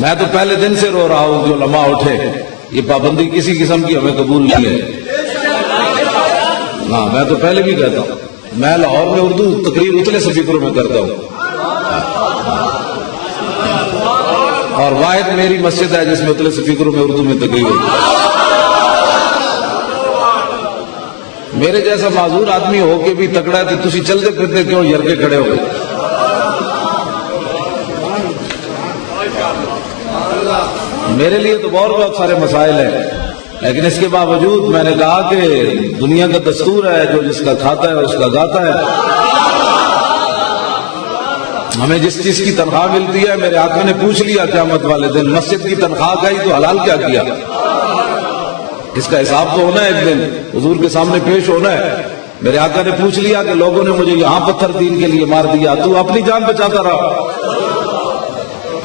میں تو پہلے دن سے رو رہا ہوں کہ علماء اٹھے، یہ پابندی کسی قسم کی ہمیں قبول نہیں ہے۔ ہاں میں تو پہلے بھی کہتا ہوں، میں لاہور میں اردو تقریر اتلے سپیکروں میں کرتا ہوں، اور واحد میری مسجد ہے جس میں اتلے سپیکروں میں اردو میں تقریر ہوتی ہے۔ میرے جیسا معذور آدمی ہو کے بھی تکڑا ہے تو تسی چلتے پھرتے کیوں یرکے کھڑے ہو گئے؟ میرے لیے تو بہت سارے مسائل ہیں، لیکن اس کے باوجود میں نے کہا کہ دنیا کا دستور ہے، جو جس کا کھاتا ہے اس کا گاتا ہے۔ ہمیں جس چیز کی تنخواہ ملتی ہے، میرے آقا نے پوچھ لیا قیامت والے دن، مسجد کی تنخواہ کھائی تو حلال کیا کیا؟ اس کا حساب تو ہونا ہے، ایک دن حضور کے سامنے پیش ہونا ہے۔ میرے آقا نے پوچھ لیا کہ لوگوں نے مجھے یہاں پتھر دین کے لیے مار دیا، تو اپنی جان بچاتا رہا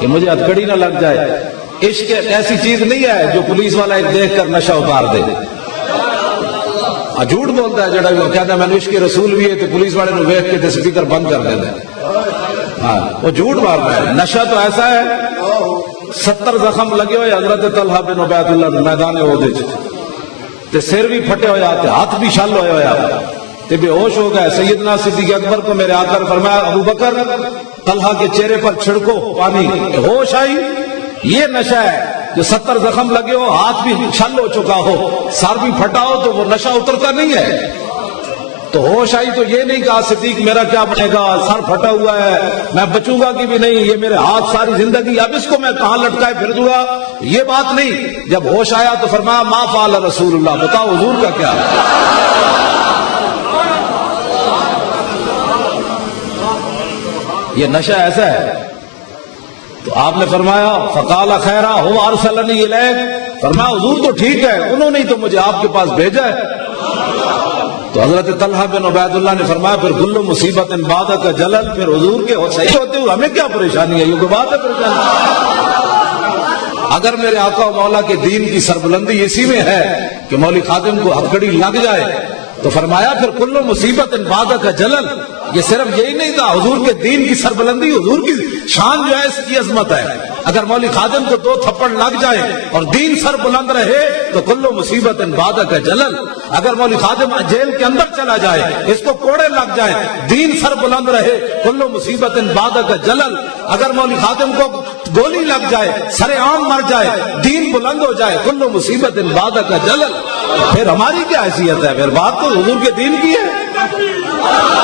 کہ مجھے ہتھکڑی نہ لگ جائے۔ عشق ایسی چیز نہیں ہے جو پولیس والا ایک دیکھ کر نشہ اتار دے۔ جھوٹ بولتا ہے جڑا وہ کہتا ہے میں نے عشق رسول بھی ہے تو پولیس والے نے دیکھ کے سپیکر بند کر دیتا ہے۔ ہاں وہ جھوٹ مارتا ہے۔ نشہ تو ایسا ہے، 70 زخم لگے ہوئے حضرت طلحہ بن عبید اللہ میدان احد تے سر بھی پھٹے ہوئے آتے، ہاتھ بھی شل ہوئے ہوئے آتے تے بے ہوش ہو گئے۔ سیدنا صدیق اکبر کو میرے آقا نے فرمایا ابو بکر طلحہ کے چہرے پر چھڑکو پانی، ہوش آئی۔ یہ نشہ ہے جو 70 زخم لگے ہو، ہاتھ بھی چھل ہو چکا ہو، سر بھی پھٹا ہو تو وہ نشہ اترتا نہیں ہے۔ تو ہوش آئی تو یہ نہیں کہا صدیق میرا کیا بنے گا، سر پھٹا ہوا ہے، میں بچوں گا کہ بھی نہیں، یہ میرے ہاتھ ساری زندگی، اب اس کو میں کہاں لٹکائے پھر دوں گا، یہ بات نہیں۔ جب ہوش آیا تو فرمایا ما فعل رسول اللہ، بتاؤ حضور کا کیا ہے؟ یہ نشہ ایسا ہے۔ تو آپ نے فرمایا فقال خیرا هو ارسلنی الیک، فرمایا حضور تو ٹھیک ہے، انہوں نے تو مجھے آپ کے پاس بھیجا ہے۔ تو حضرت طلحہ بن عبید اللہ نے فرمایا پھر کل مصیبت بعد کا جلل، پھر حضور کے صحیح ہوتے ہوئے ہمیں کیا پریشانی ہے، یہ کوئی بات ہے پریشانی؟ اگر میرے آقا و مولا کے دین کی سربلندی اسی میں ہے کہ مولی خادم کو ہتھکڑی لگ جائے، تو فرمایا پھر کل مصیبت بعد کا جلل۔ یہ صرف یہی نہیں تھا، حضور کے دین کی سربلندی، حضور کی شان جو ہے اس کی عظمت ہے۔ اگر مولی خادم کو 2 تھپڑ لگ جائے اور دین سر بلند رہے تو کل مصیبت بعد کا جلل۔ اگر مولی خادم جیل کے اندر چلا جائے، اس کو کوڑے لگ جائے، دین سر بلند رہے، کل مصیبت بعد کا جلل۔ اگر مولی خادم کو گولی لگ جائے، سر عام مر جائے، دین بلند ہو جائے، کل مصیبت بعد کا جلل۔ پھر ہماری کیا حیثیت ہے؟ پھر بات تو حضور کے دین کی ہے۔